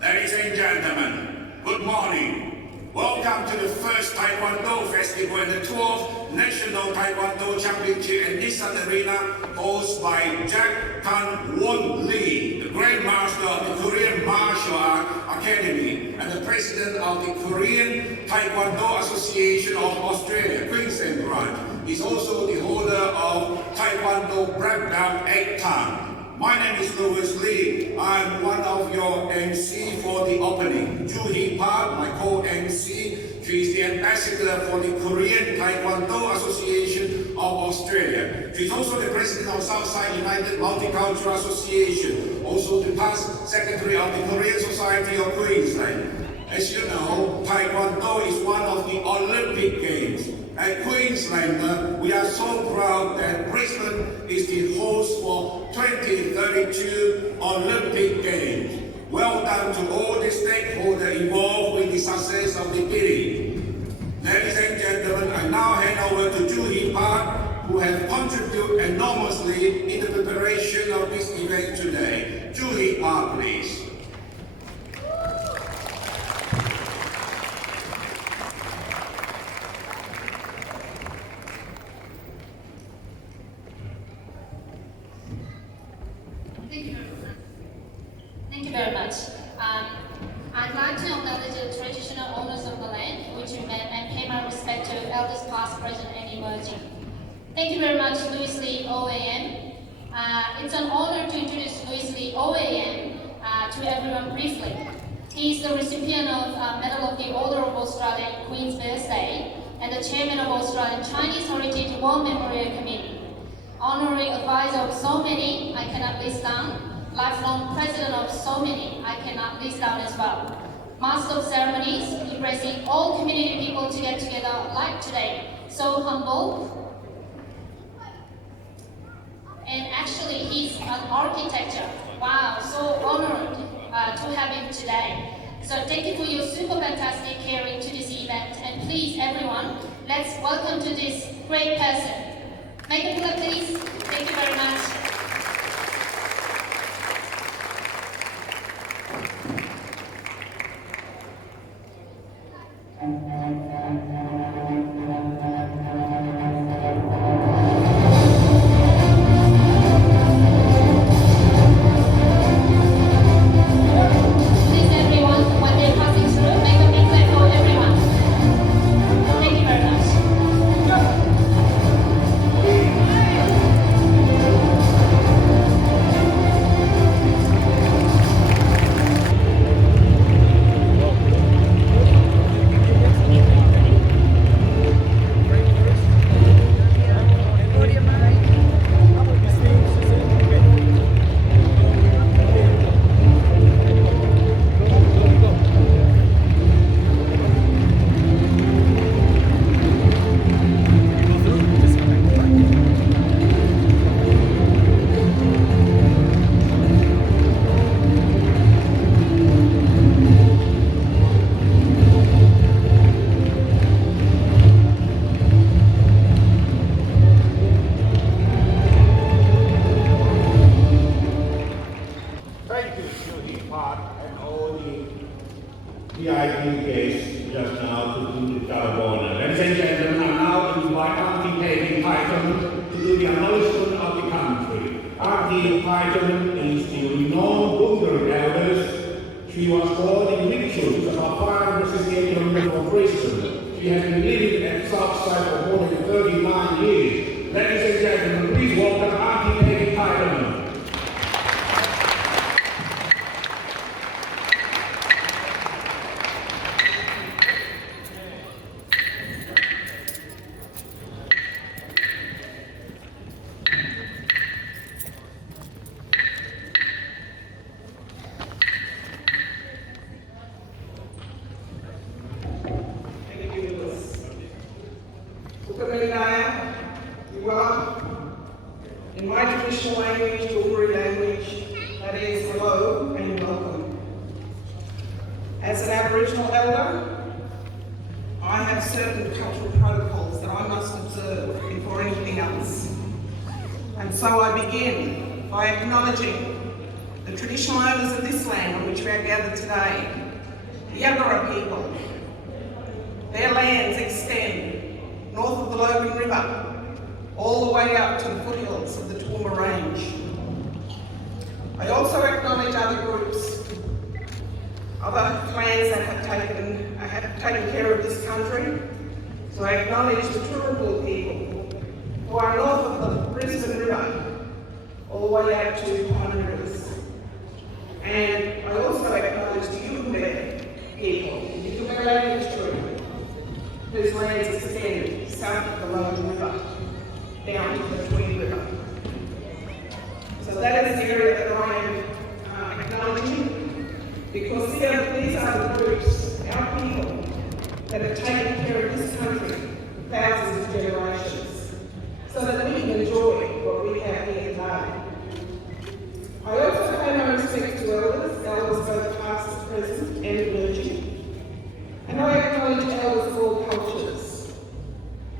Ladies and gentlemen, good morning. Welcome to the first Taekwondo Festival and the 12th National Taekwondo Championship in Nissan Arena, hosted by Kang Woong, the Grand Master of the Korean Martial Art Academy and the President of the Korean Taekwondo Association of Australia, Queensland branch. He's also the holder of Taekwondo black belt 8 times. My name is Lee. I'm one of your MC for the opening. Juhee, my co-MC, she is the ambassador for the Korean Taekwondo Association of Australia. She's also the president of Southside United Multicultural Association, also the past secretary of the Korean Society of Queensland. As you know, Taekwondo is one of the Olympic Games. At Queensland, we are so proud that Brisbane is the host for 2032 Olympic Games. Well done to all the stakeholders involved with the success of the bidding. Ladies and gentlemen, I now hand over to Juhee, who have contributed enormously in the preparation of this event today. Juhee, please. Thank you very much. I'd like to acknowledge the traditional owners of the land, which we met, and pay my respect to elders past, present, and emerging. Thank you very much, Louis Lee, OAM. It's an honor to introduce Louis Lee, OAM, to everyone briefly. He is the recipient of Medal of the Order of Australia in Queen's Birthday and the chairman of Australian Chinese Heritage War Memorial Committee. Honorary advisor of so many, I cannot list down. Lifelong president of so many, I cannot list down as well. Master of ceremonies, embracing all community people to get together like today. So humble. And actually, he's an architecture. Wow, so honored to have him today. So thank you for your super fantastic caring to this event. And please, everyone, let's welcome to this great person. Make a clap, please. Thank you very much. And all the VIP guests just now to do the Taekwondo. Ladies and gentlemen, I now invite Auntie Peggy Python to do the acknowledgement of the country. Auntie Python is the renowned Woong elders. She was born in Mitchell, about 568 kilometers from Brisbane. She has been living at Southside for more than 39 years. Ladies and gentlemen, please welcome Auntie Peggy Python. In my traditional language, Juhee language, that is hello and welcome. As an Aboriginal elder, I have certain cultural protocols that I must observe before anything else. And so I begin by acknowledging the traditional owners of this land on which we are gathered today, the Yagara people. Their lands extend north of the Logan River, all the way up to the foothills of the Toowoomba Range. I also acknowledge other groups, other clans that have taken care of this country. So I acknowledge the Turrbal people who are north of the Brisbane River, all the way out to Pine Rivers. And I also acknowledge the Juhee people, the Juhee language group, whose lands extend south of the Logan River, down to the Tweed River. So that is the area that I am acknowledging, because these are the groups, our people, that have taken care of this country for thousands of generations, so that we can enjoy what we have here today. I also pay my respect to elders both past, present, and emerging. And I acknowledge elders of all cultures,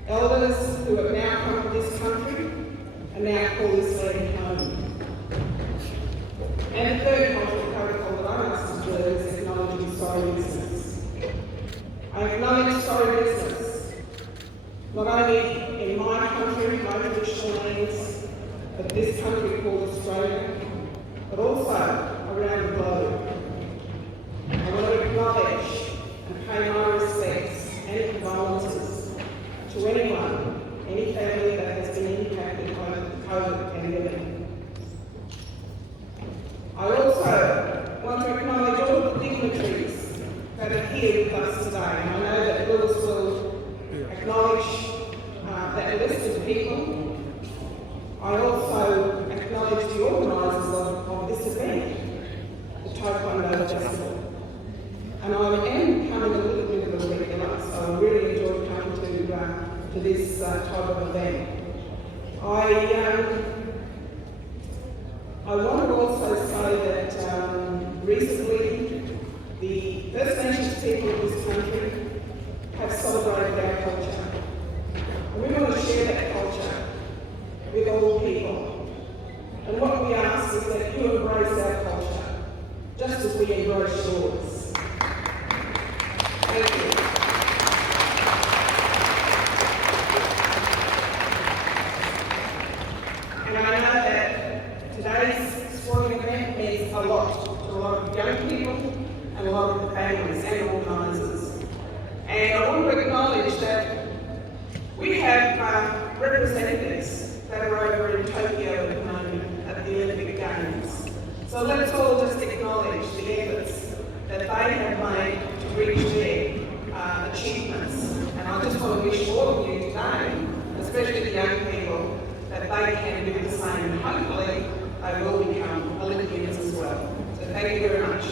elders who have now come to this country and now call this land home. And the third cultural protocol that I must observe is acknowledging sorry business. I acknowledge sorry business, not only in my country, my traditional lands, of this country called Australia, but also around the globe. I want to acknowledge and pay my respects and condolences to anyone, any family that has been impacted by the COVID pandemic. I also want to acknowledge all the dignitaries that are here with us today. And I know that Lewis will acknowledge that list of people. I also acknowledge the organisers of this event, the Taekwondo Festival. And I am becoming a little bit of a regular, so I really enjoy coming to this type of event. I want to also say that recently the First Nations people of this country have celebrated our culture. And we want to share that culture with all people. And what we ask is that you embrace our culture, just as we embrace yours. Thank you. And I know that today's sporting event means a lot to a lot of young people and a lot of families and organisers. And I want to acknowledge that we have representatives that are over in Tokyo at the moment at the Olympic Games. So let's all just acknowledge the efforts that they have made to reach their achievements. And I just want to wish all of you today, especially the young people, that they can do the same. And hopefully they will become Olympians as well. So thank you very much.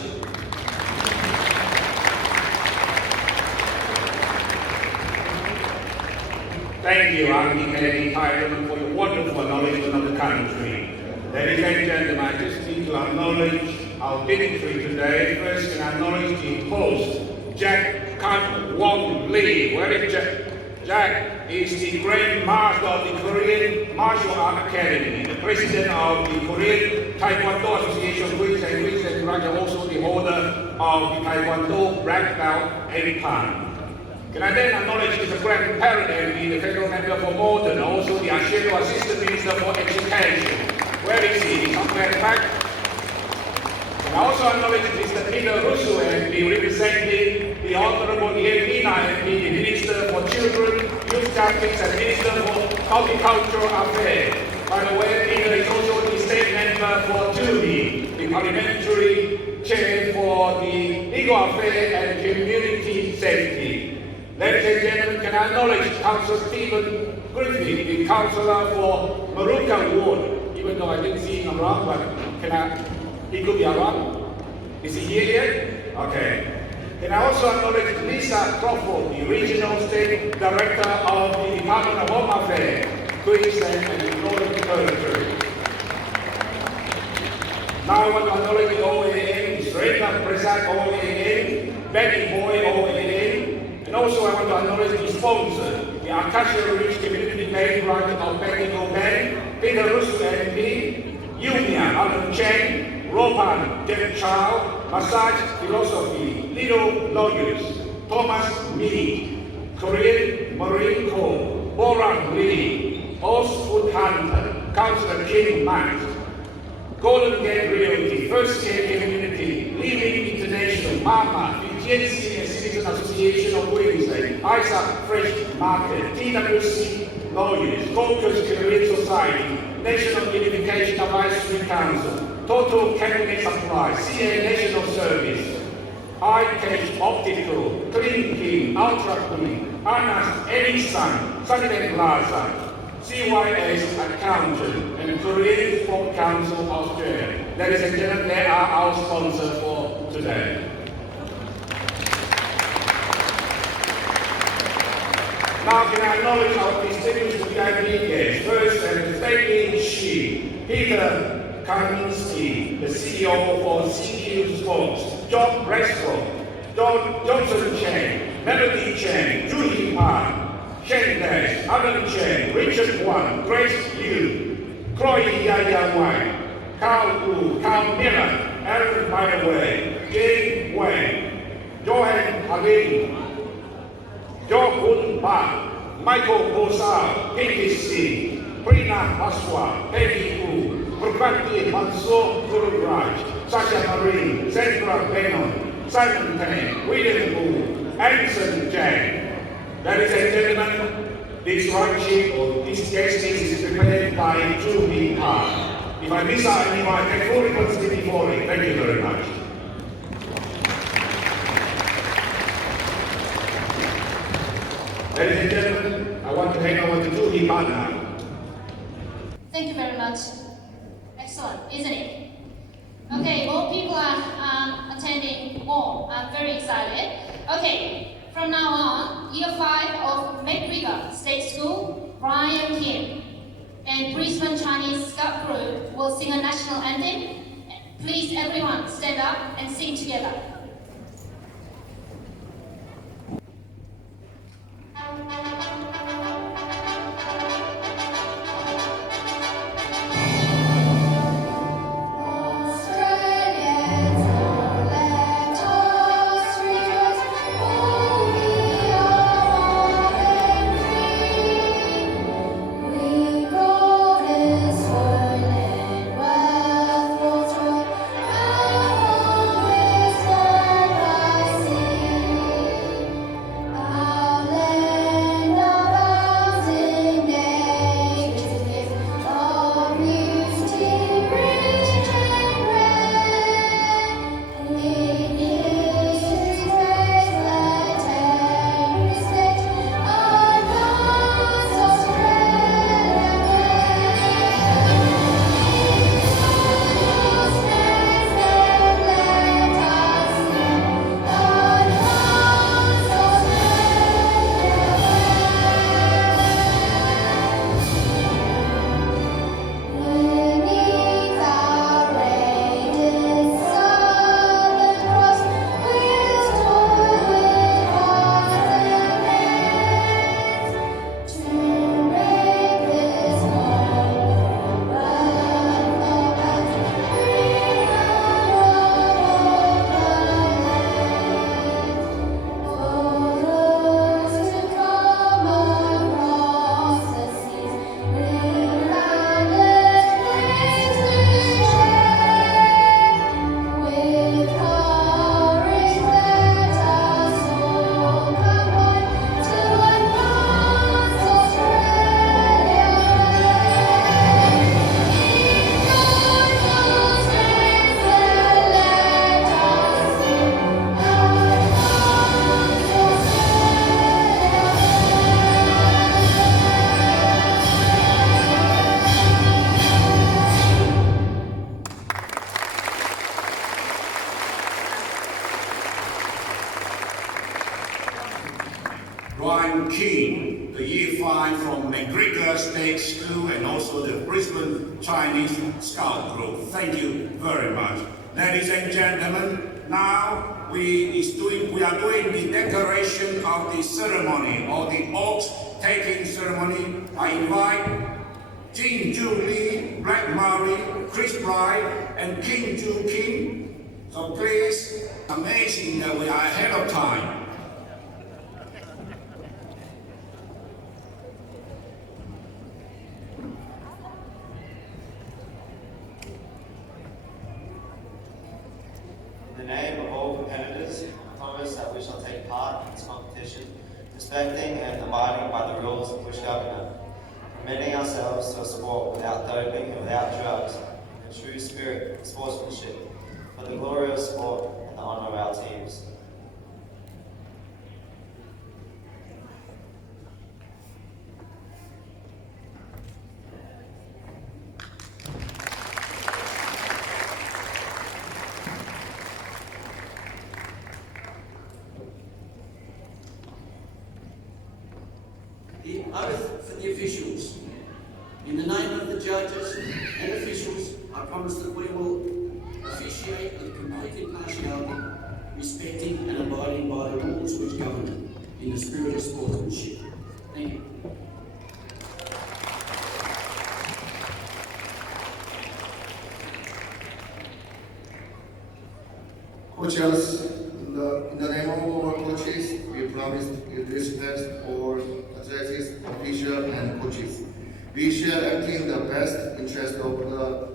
Thank you, Auntie Tyler, for your wonderful acknowledgement of the country. Ladies and gentlemen, I just need to acknowledge our dignitary today. First, can I acknowledge the host, Kang Woong Lee. Where is Jack? Jack is the Grand Master of the Korean Martial Art Academy, the President of the Korean Taekwondo Association, Queensland, also the holder of the Taekwondo Black Belt anthem. Can I then acknowledge his grandparent and the federal member for Malton, also the Ashiru Assistant Minister for Education. Where is he? Somewhere back. And I also acknowledge Mr. Peter Russo and the representing the Honourable Nina and the Minister for Children, Youth Justice and Minister for Horticultural Affairs. By the way, Peter is also the state member for Juhee, the parliamentary chair for the Legal Affairs and Community Safety. Ladies and gentlemen, can I acknowledge Councillor Stephen Griffith, the councillor for Maruka Ward, even though I didn't see him around, but he could be around. Is he here yet? Okay. Can I also acknowledge Lisa Crawford, the Regional State Director of the Department of Home Affairs, Queensland and the Northern Territory. Now I want to acknowledge the OAM, Serena Prasad OAM, Betty Boy OAM, and also I want to acknowledge the sponsor, the Acacia Ridge Community Bank branch of Bendigo Bank, Peter Russo MP, Union, Alan Cheng, Ropan, Janet Chow, Massage Philosophy, Little Lawyers, Thomas Mead, Korean Marine Corps, Boran Lee, Oz Food Hunter, Councillor King Max, Golden Gate Realty, First Care Community, Living International, Mama, Fijian Senior Citizen Association of Queensland, ISA Fresh Market, TWC Lawyers, Focus Korean Society, National Unification Advisory Council, Total Cabinet Supply, CA National Service, iCash Optical, Clean King, Ultra Clean, Anas Edison, Sunday Plaza, CYS Accountant, and Korean Sport Council Australia. Ladies and gentlemen, they are our sponsors for today. Now can I acknowledge our distinguished VIP guests. First, Stanley Shi, Peter Kaminsky, the CEO for CQ Sports, John Bresco, Johnson Chen, Melody Chen, Juhee Park, Shen Dash, Alan Chen, Richard Wang, Grace Yu, Chloe Yaya Wang, Carl Wu, Carl Miller, Aaron Byway, Jane Wang, Johan Halin, Jo Hun Ba, Michael Bosal, Pinky Singh, Prina Paswa, Peggy Wu, Prabhati Mansoor Gururaj, Sasha Marine, Sandra Benon, Simon Tang, William Wu, Anderson Jang. Ladies and gentlemen, this ride or this guest list is prepared by Juhee Park. If I miss out anyone, I take full responsibility for it. Thank you very much. Ladies and gentlemen, I want to hand over to Juhee Park now. Thank you very much. Excellent, isn't it? Okay, more people are attending more. I'm very excited. Okay. From now on, Year 5 of McGregor State School, Brian Kim, and Brisbane Chinese Scout Group will sing a national anthem. Please everyone stand up and sing together. Brian King, the Year 5 from McGregor State School and also the Brisbane Chinese Scout Group. Thank you very much. Ladies and gentlemen, now we are doing the declaration of the ceremony or the oath taking ceremony. I invite Juhee, Black Mary, Chris Bride, and King Ju King. So please, amazing that we are ahead of time. In the name of all competitors, I promise that we shall take part in this competition, respecting and abiding by the rules which govern it, committing ourselves to a sport without doping and without drugs, in a true spirit of sportsmanship, for the glory of sport and the honour of our teams. The oath for the officials. In the name of the judges and officials, I promise that we will officiate with complete impartiality, respecting and abiding by the rules which govern it, in the spirit of sportsmanship. Thank you. Coaches, in the name of all our coaches, we promise to respect all athletes, officials, and coaches. We shall act in the best interest of the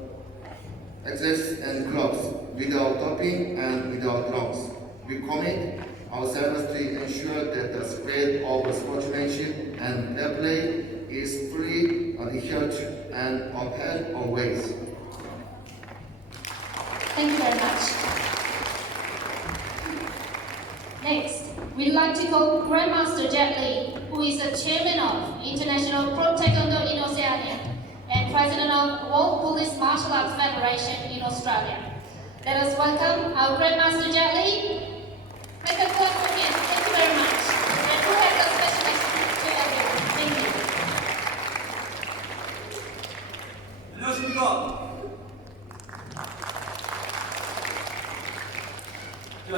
athletes and clubs, without doping and without drugs. We commit ourselves to ensure that the spread of sportsmanship and fair play is fully adhered to and upheld always. Thank you very much. Next, we'd like to call Grandmaster Jet Li, who is the chairman of International Pro Taekwondo in Oceania and president of World Police Martial Arts Federation in Australia. Let us welcome our Grandmaster Jet Li. Make a clap for him. Thank you very much. And who has a special message to everyone. Thank you. 안녕하십니까.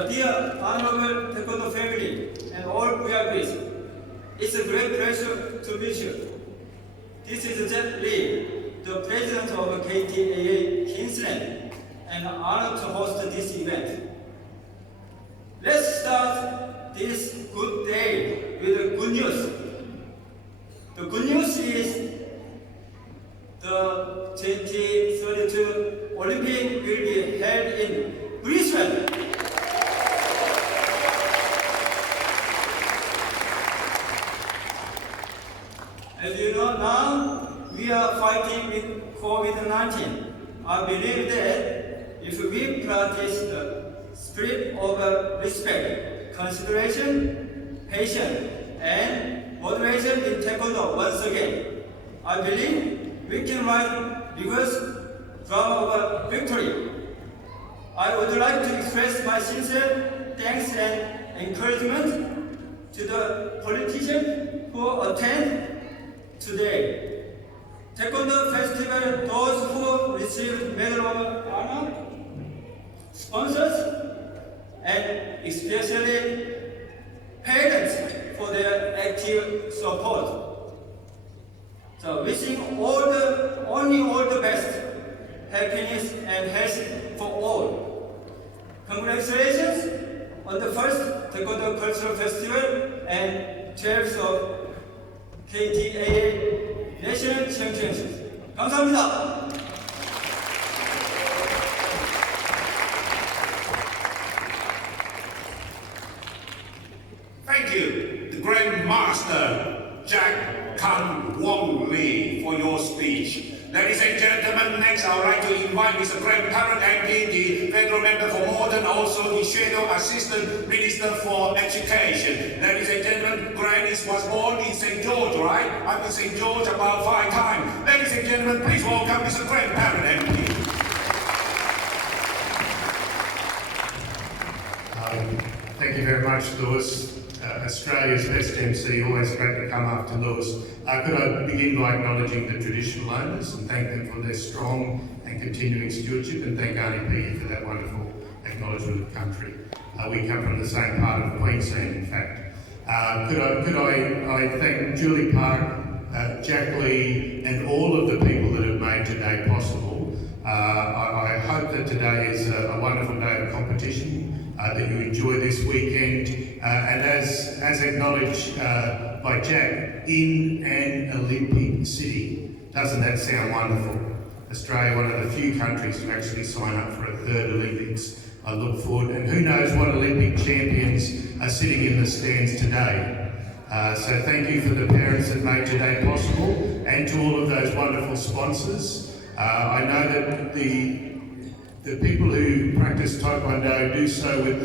Dear Honorable Taekwondo family and all VIPs, it's a great pleasure to meet you. This is Jet Li, the president of KMAA Queensland, and I'm honored to host this event. Let's start this good day with the good news. The good news is the 2032 Olympic will be held in Brisbane. As you know now, we are fighting with COVID-19. I believe that if we practice the spirit of respect, consideration, patience, and moderation in Taekwondo once again, I believe we can write reverse drama of victory. I would like to express my sincere thanks and encouragement to the politicians who attend today. Taekwondo Festival, those who received Medal of Honor, sponsors, and especially parents for their active support. So wishing only all the best, happiness and health for all. Congratulations on the first Taekwondo Cultural Festival and 12th of KTAA National Championship. 감사합니다. Thank you, the Grandmaster Kang Woong for your speech. Ladies and gentlemen, next I would like to invite Mr. Grandparent MP, the Federal Member for Morton, also the Shadow Assistant Minister for Education. Ladies and gentlemen, Grannis was born in St. George, right? I've been St. George about 5 times. Ladies and gentlemen, please welcome Mr. Grandparent MP. Thank you very much, Lewis. Australia's best MC, always great to come after Lewis. Could I begin by acknowledging the traditional owners and thank them for their strong and continuing stewardship, and thank Auntie Peggy for that wonderful acknowledgement of country. We come from the same part of Queensland, in fact. Could I thank Julie Park, Jack Lee, and all of the people that have made today possible. I hope that today is a wonderful day of competition, that you enjoy this weekend, and as acknowledged by Jack, in an Olympic city. Doesn't that sound wonderful? Australia, one of the few countries to actually sign up for a third Olympics. I look forward, and who knows what Olympic champions are sitting in the stands today. So thank you for the parents that made today possible, and to all of those wonderful sponsors. I know that the people who practice Taekwondo do so with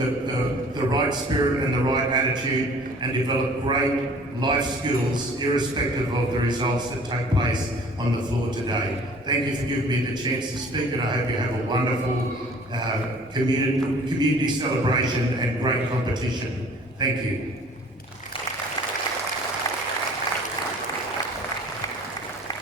the right spirit and the right attitude, and develop great life skills irrespective of the results that take place on the floor today. Thank you for giving me the chance to speak, and I hope you have a wonderful community celebration and great competition. Thank you.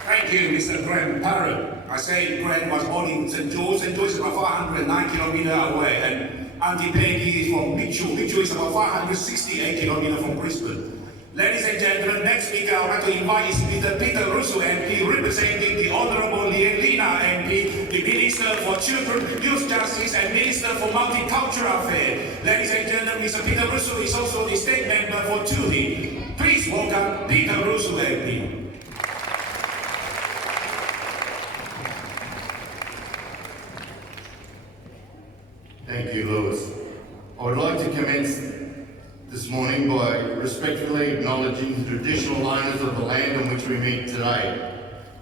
Thank you, Mr. Graham Parrott. I say Graham was born in St. George. St. George is about 409 kilometers away, and Auntie Peggy is from Mitchell. Mitchell is about 568 kilometers from Brisbane. Ladies and gentlemen, next speaker I would like to invite is Mr. Peter Russo MP, representing the Honourable Lina MP, the Minister for Children, Youth Justice and Minister for Multicultural Affairs. Ladies and gentlemen, Mr. Peter Russo is also the state member for Juhee. Please welcome Peter Russo MP. Thank you, Lewis. I would like to commence this morning by respectfully acknowledging the traditional owners of the land on which we meet today,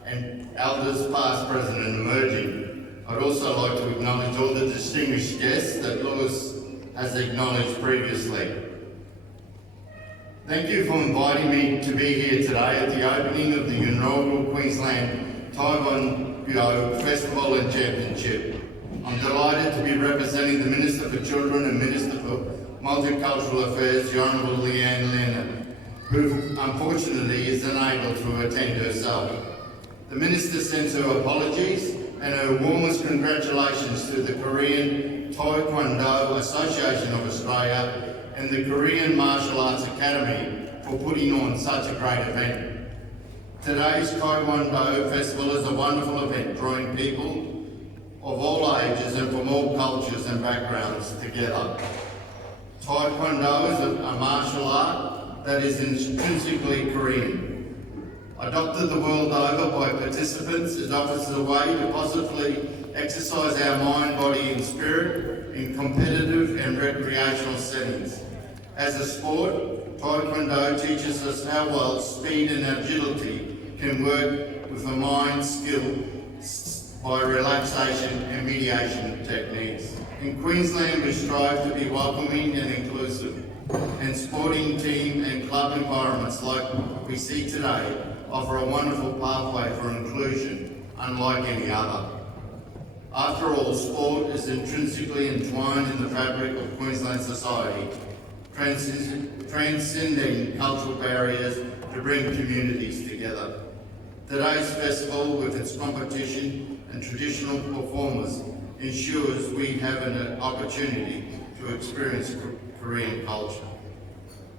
and elders past, present and emerging. I'd also like to acknowledge all the distinguished guests that Lewis has acknowledged previously. Thank you for inviting me to be here today at the opening of the inaugural Queensland Taekwondo Festival and Championship. I'm delighted to be representing the Minister for Children and Minister for Multicultural Affairs, the Honourable Lina, who unfortunately is unable to attend herself. The Minister sends her apologies and her warmest congratulations to the Korean Taekwondo Association of Australia and the Korean Martial Arts Academy for putting on such a great event. Today's Taekwondo Festival is a wonderful event, drawing people of all ages and from all cultures and backgrounds together. Taekwondo is a martial art that is intrinsically Korean. Adopted the world over by participants, it offers a way to positively exercise our mind, body and spirit in competitive and recreational settings. As a sport, Taekwondo teaches us how well speed and agility can work with the mind skill by relaxation and mediation techniques. In Queensland, we strive to be welcoming and inclusive, and sporting team and club environments like we see today offer a wonderful pathway for inclusion, unlike any other. After all, sport is intrinsically entwined in the fabric of Queensland society, transcending cultural barriers to bring communities together. Today's festival, with its competition and traditional performers, ensures we have an opportunity to experience Korean culture.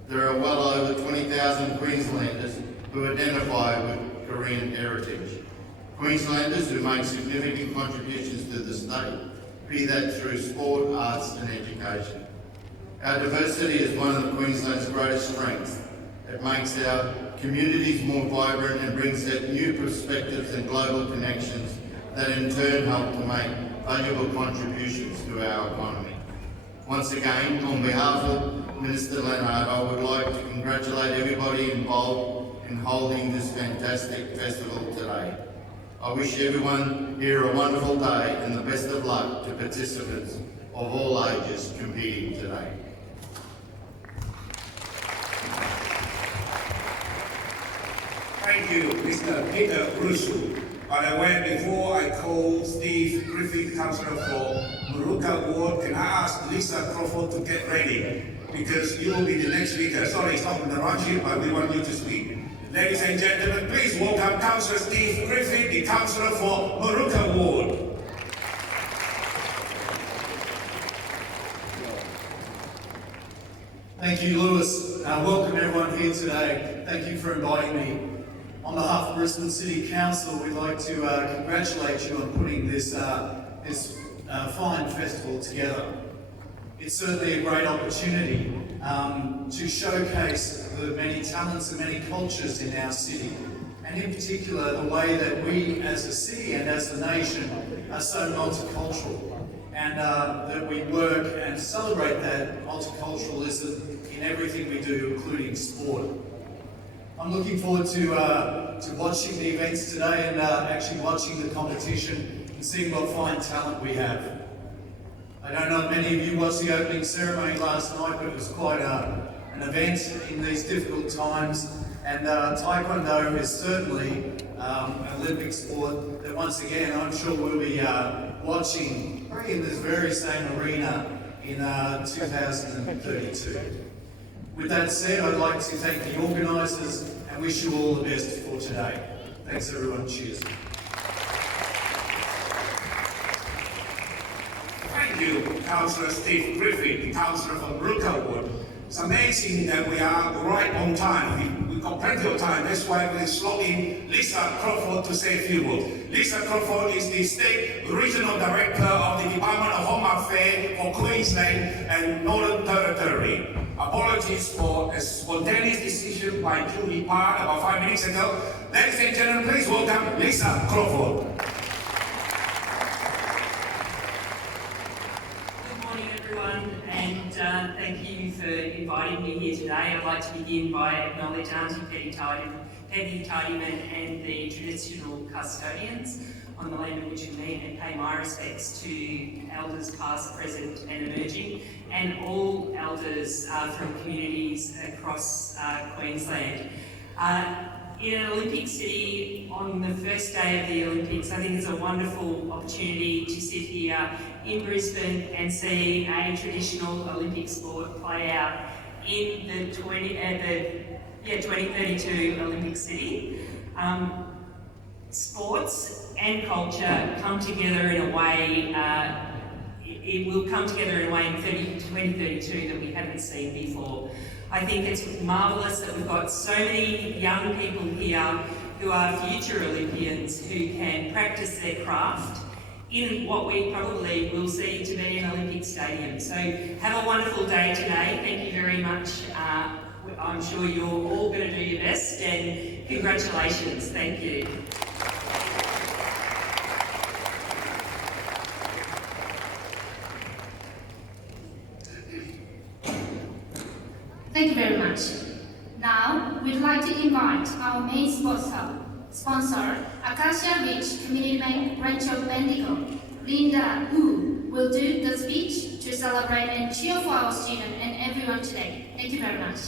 There are well over 20,000 Queenslanders who identify with Korean heritage. Queenslanders who make significant contributions to the state, be that through sport, arts and education. Our diversity is one of Queensland's greatest strengths. It makes our communities more vibrant and brings out new perspectives and global connections that in turn help to make valuable contributions to our economy. Once again, on behalf of Minister Leonard, I would like to congratulate everybody involved in holding this fantastic festival today. I wish everyone here a wonderful day and the best of luck to participants of all ages competing today. Thank you, Mr. Peter Russo. By the way, before I call Steve Griffith, Councillor for Moorooka Ward, can I ask Lisa Crawford to get ready? Because you will be the next speaker. Sorry, it's not in the rush, but we want you to speak. Ladies and gentlemen, please welcome Councillor Steve Griffith, the Councillor for Moorooka Ward. Thank you, Lewis. Welcome everyone here today. Thank you for inviting me. On behalf of Brisbane City Council, we'd like to congratulate you on putting this fine festival together. It's certainly a great opportunity to showcase the many talents and many cultures in our city, and in particular the way that we as a city and as a nation are so multicultural, and that we work and celebrate that multiculturalism in everything we do, including sport. I'm looking forward to watching the events today and actually watching the competition and seeing what fine talent we have. I don't know if many of you watched the opening ceremony last night, but it was quite an event in these difficult times. And Taekwondo is certainly an Olympic sport that once again I'm sure we'll be watching in this very same arena in 2032. With that said, I'd like to thank the organisers and wish you all the best for today. Thanks everyone, cheers. Thank you, Councillor Steve Griffin, Councillor from Brookwood. It's amazing that we are right on time. We've got plenty of time. That's why we slot in Lisa Crawford to say a few words. Lisa Crawford is the State Regional Director of the Department of Home Affairs for Queensland and Northern Territory. Apologies for a spontaneous decision by Juhee about 5 minutes ago. Ladies and gentlemen, please welcome Lisa Crawford. And thank you for inviting me here today. I'd like to begin by acknowledging Auntie Peggy Tidyman and the traditional custodians on the land in which we meet, and pay my respects to elders past, present and emerging, and all elders from communities across Queensland. In an Olympic city, on the first day of the Olympics, I think it's a wonderful opportunity to sit here in Brisbane and see a traditional Olympic sport play out in the 2032 Olympic city. Sports and culture come together in a way, it will come together in a way in 2032 that we haven't seen before. I think it's marvellous that we've got so many young people here who are future Olympians who can practice their craft in what we probably will see to be an Olympic stadium. So have a wonderful day today. Thank you very much. I'm sure you're all going to do your best, and congratulations. Thank you. Thank you very much. Now, we'd like to invite our main sponsor, Acacia Ridge Community Bank, Rancho Bendigo, Linda Wu, will do the speech to celebrate and cheer for our students and everyone today. Thank you very much.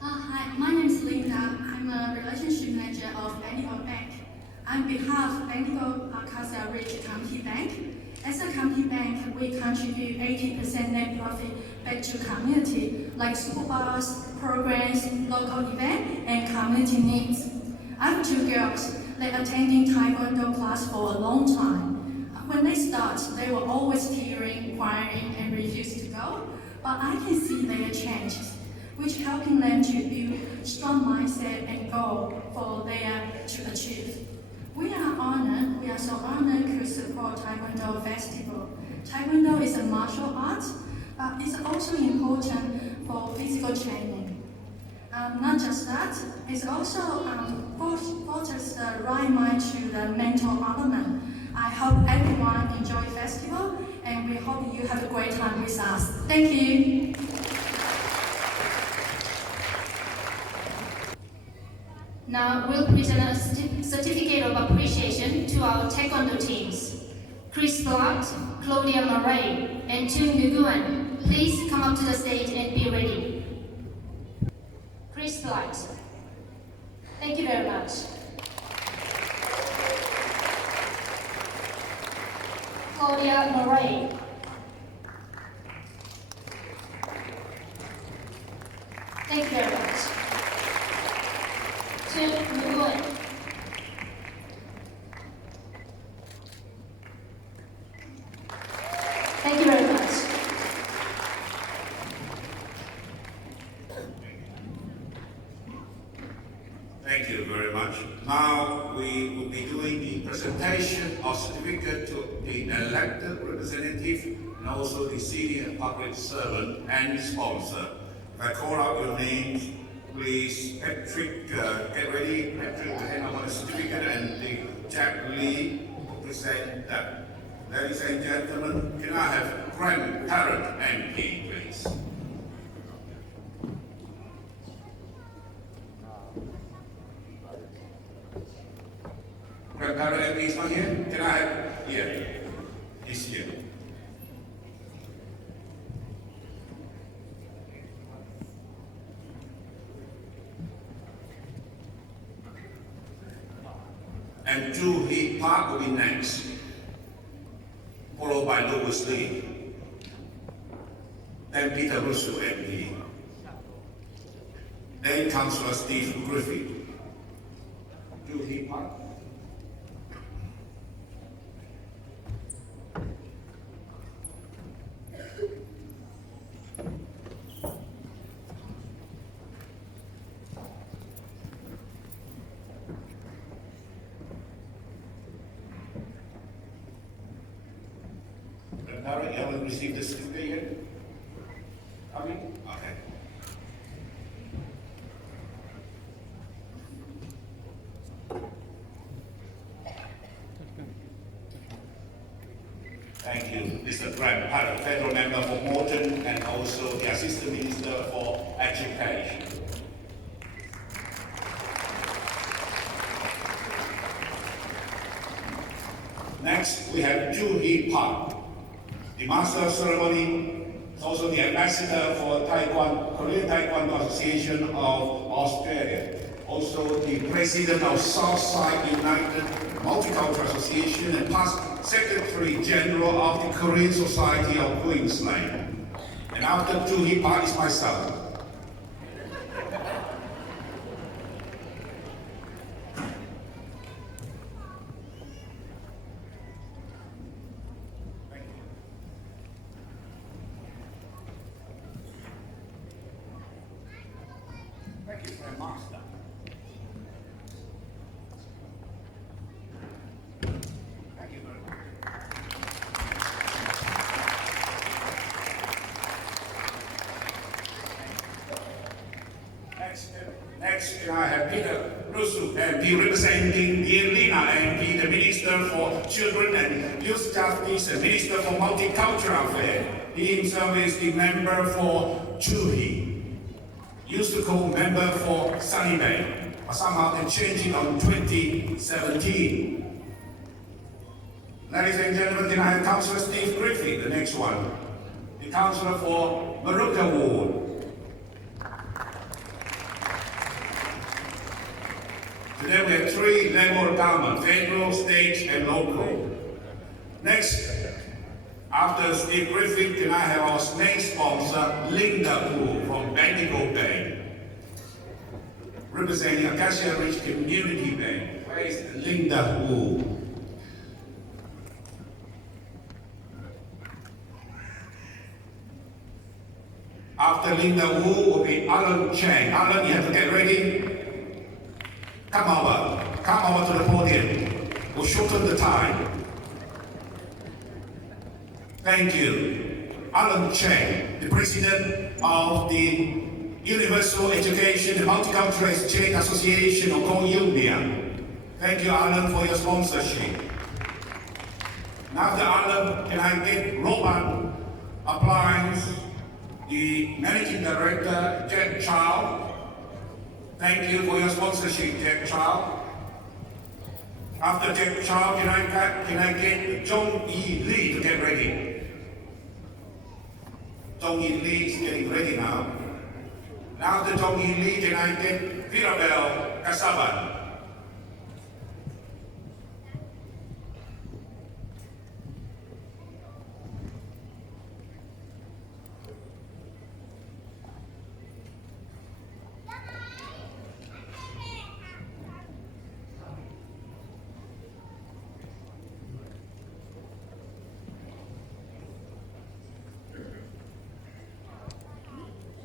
Hi, my name is Linda. I'm a relationship manager of Bendigo Bank. On behalf of Bendigo Acacia Ridge County Bank, as a county bank, we contribute 80% net profit back to community, like school bus, programs, local events, and community needs. I have two girls. They're attending Taekwondo class for a long time. When they start, they were always tearing, crying, and refused to go. But I can see their changes, which helping them to build strong mindset and goal for them to achieve. We are so honored to support Taekwondo Festival. Taekwondo is a martial art, but it's also important for physical training. Not just that, it also fosters the right mind to the mental element. I hope everyone enjoy the festival, and we hope you have a great time with us. Thank you. Now we'll present a certificate of appreciation to our Taekwondo teams. Chris Blatt, Claudia Murray, and Tung Nguyen, please come up to the stage and be ready. Chris Blatt. Thank you very much. Claudia Murray. Thank you very much. Tung Nguyen. Thank you very much. much. Now we will be doing the presentation of certificate to the elected representative and also the senior public servant and sponsor. If I call out your names, please, Patrick, get ready. Patrick will hand over the certificate and the Jack Lee will present that. Ladies and gentlemen, can I have Grandparent MP, please? Grandparent MP is not here? Can I have? Here. He's here. And Juhee Park will be next, followed by Louis Lee, then Peter Russo MP, then Councillor Steve Griffith. Juhee Park. You haven't received the certificate yet? Coming? Okay. Thank you, Mr. Grant, Federal Member for Morton and also the Assistant Minister for Education. Next, we have Juhee Park. The Master of Ceremony is also the Ambassador for Taekwondo, Korean Taekwondo Association of Australia. Also the President of Southside United Multicultural Association and past Secretary General of the Korean Society of Queensland. And after Juhee Park is myself. Thank you, Master. Thank you very much. Next, can I have Peter Russo MP representing the Lina MP, the Minister for Children and Youth Justice and Minister for Multicultural Affairs. He himself is the member for Juhee. Used to call member for Sunny Bay, but somehow they changed it on 2017. Ladies and gentlemen, can I have Councillor Steve Griffith, the next one, the Councillor for Maruka Ward. Today we have 3 levels of government, federal, state, and local. Next, after Steve Griffith, can I have our main sponsor, Linda Wu from Bendigo Bay, representing Acacia Ridge Community Bank. Where is Linda Wu? After Linda Wu will be Alan Chang. Alan, you have to get ready. Come over to the podium. We'll shorten the time. Thank you. Alan Chang, the President of the Universal Education and Multicultural Exchange Association of KMAA. Thank you, Alan, for your sponsorship. Now, after Alan, can I get Roman Appliance, the Managing Director, Jack Chow. Thank you for your sponsorship, Jack Chow. After Jack Chow, can I get Zhong Yi Lee to get ready? Zhong Yi Lee is getting ready now. Now after Zhong Yi Lee, can I get Virabel Kasaban?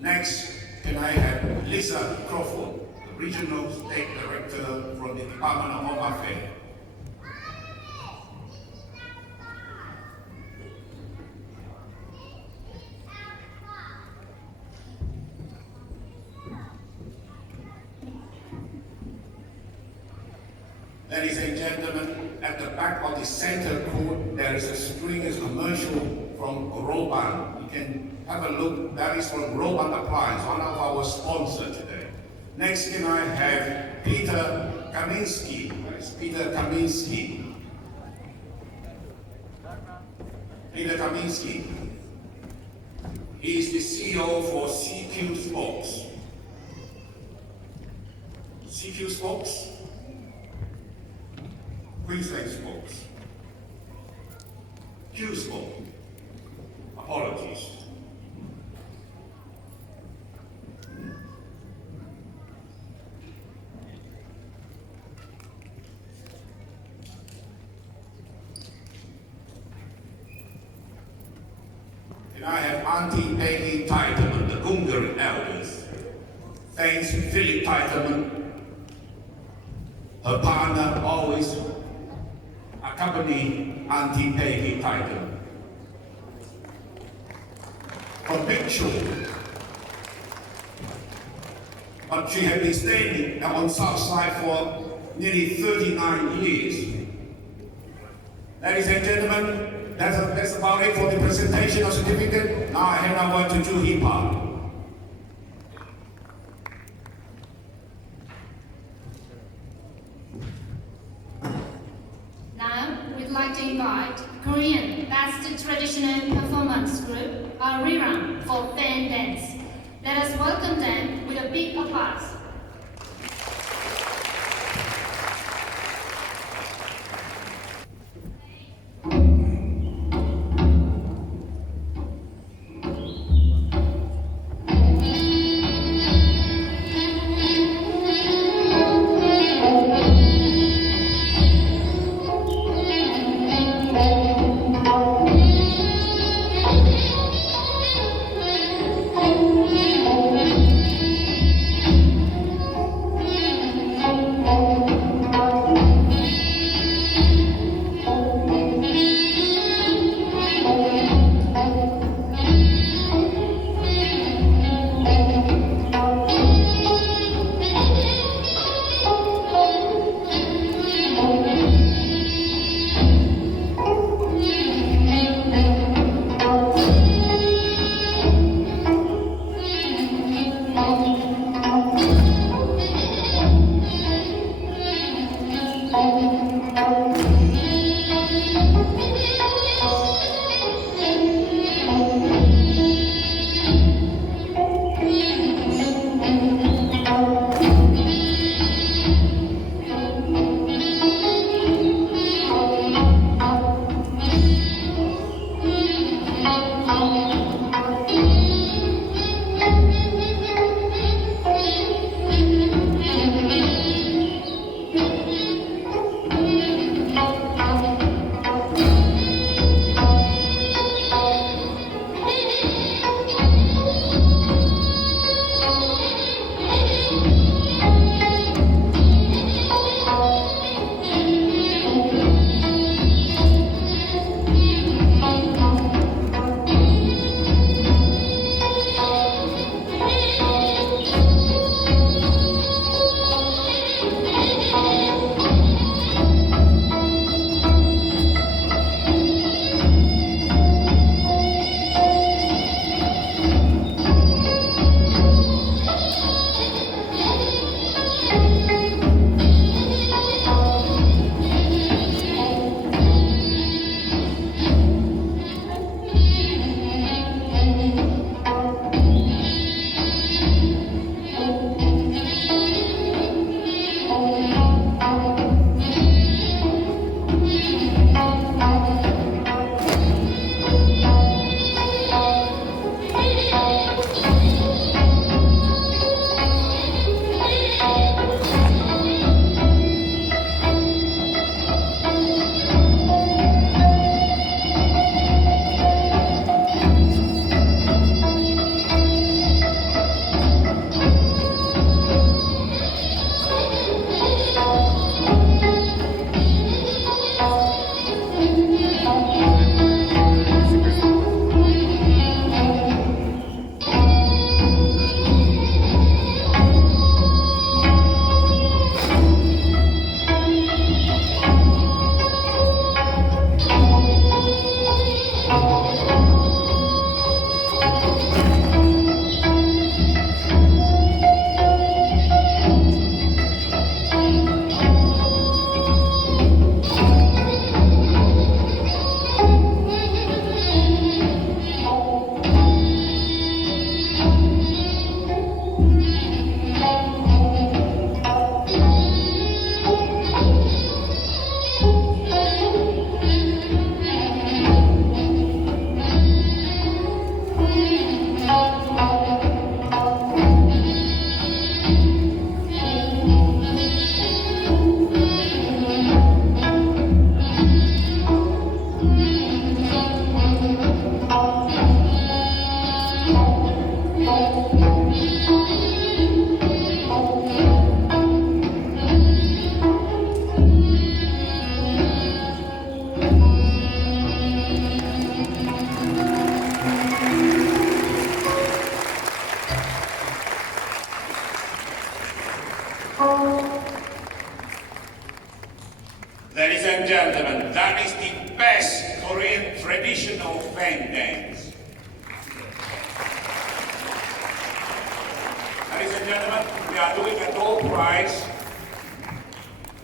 Next, can I have Lisa Crawford, the Regional State Director from the Department of Home Affairs. Ladies and gentlemen, at the back of the center court, there is a string of commercial from Roban. You can have a look. That is from Roban Appliance, one of our sponsors today. Next, can I have Peter Kaminski? Peter Kaminski. Peter Kaminski. He is the CEO for CQ Sports. CQ Sports? Queensland Sports. Q Sport. Apologies. And I have Auntie Peggy Titeman, the Gungarin elders. Thanks, Philip Titeman. Her partner always accompany Auntie Peggy Titeman. From Big Show. But she had been staying on South Side for nearly 39 years. Ladies and gentlemen, that's about it for the presentation of certificate. Now I hand over to Juhee Park. Now, we'd like to invite Korean Best Traditional Performance Group, Rerun, for fan dance. Let us welcome them with a big applause. Ladies and gentlemen, that is the best Korean traditional fan dance. Ladies and gentlemen, we are doing a door prize.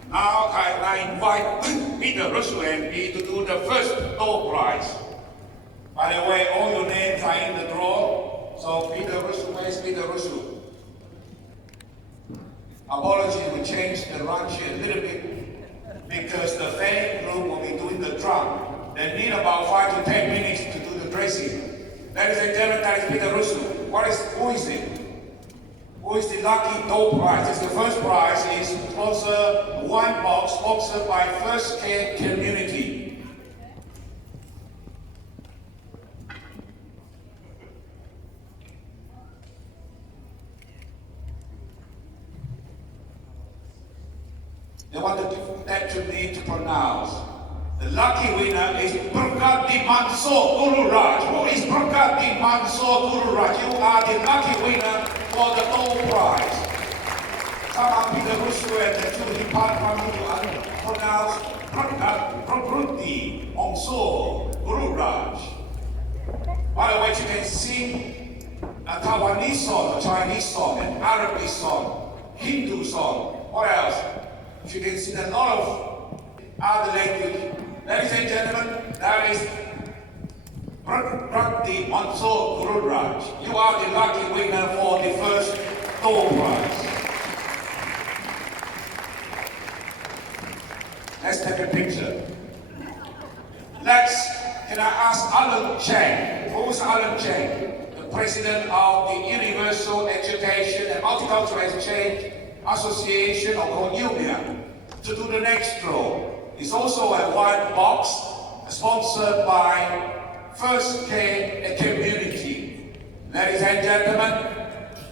Now I invite Peter Russell MP to do the first door prize. By the way, all your names are in the draw. So Peter Russell, where's Peter Russell? Apologies, we changed the run sheet a little bit because the fan group will be doing the drum. They need about 5 to 10 minutes to do the dressing. Ladies and gentlemen, that is Peter Russell. Who is it? Who is the lucky door prize? The first prize is one box sponsored by First Care Community. They want that to me to pronounce. The lucky winner is Prakati Manso Gururaj. Who is Prakati Manso Gururaj? You are the lucky winner for the door prize. Somehow Peter Russo and the two departments to pronounce Prakati Manso Gururaj. By the way, you can sing a Taiwanese song, a Chinese song, an Arabic song, Hindu song. What else? You can sing a lot of other language. Ladies and gentlemen, that is Prakati Manso Gururaj. You are the lucky winner for the first door prize. Let's take a picture. Can I ask Alan Chang? Who's Alan Chang? The president of the Universal Education and Multicultural Exchange Association or Union, to do the next draw. It's also a white box sponsored by First Care Community. Ladies and gentlemen,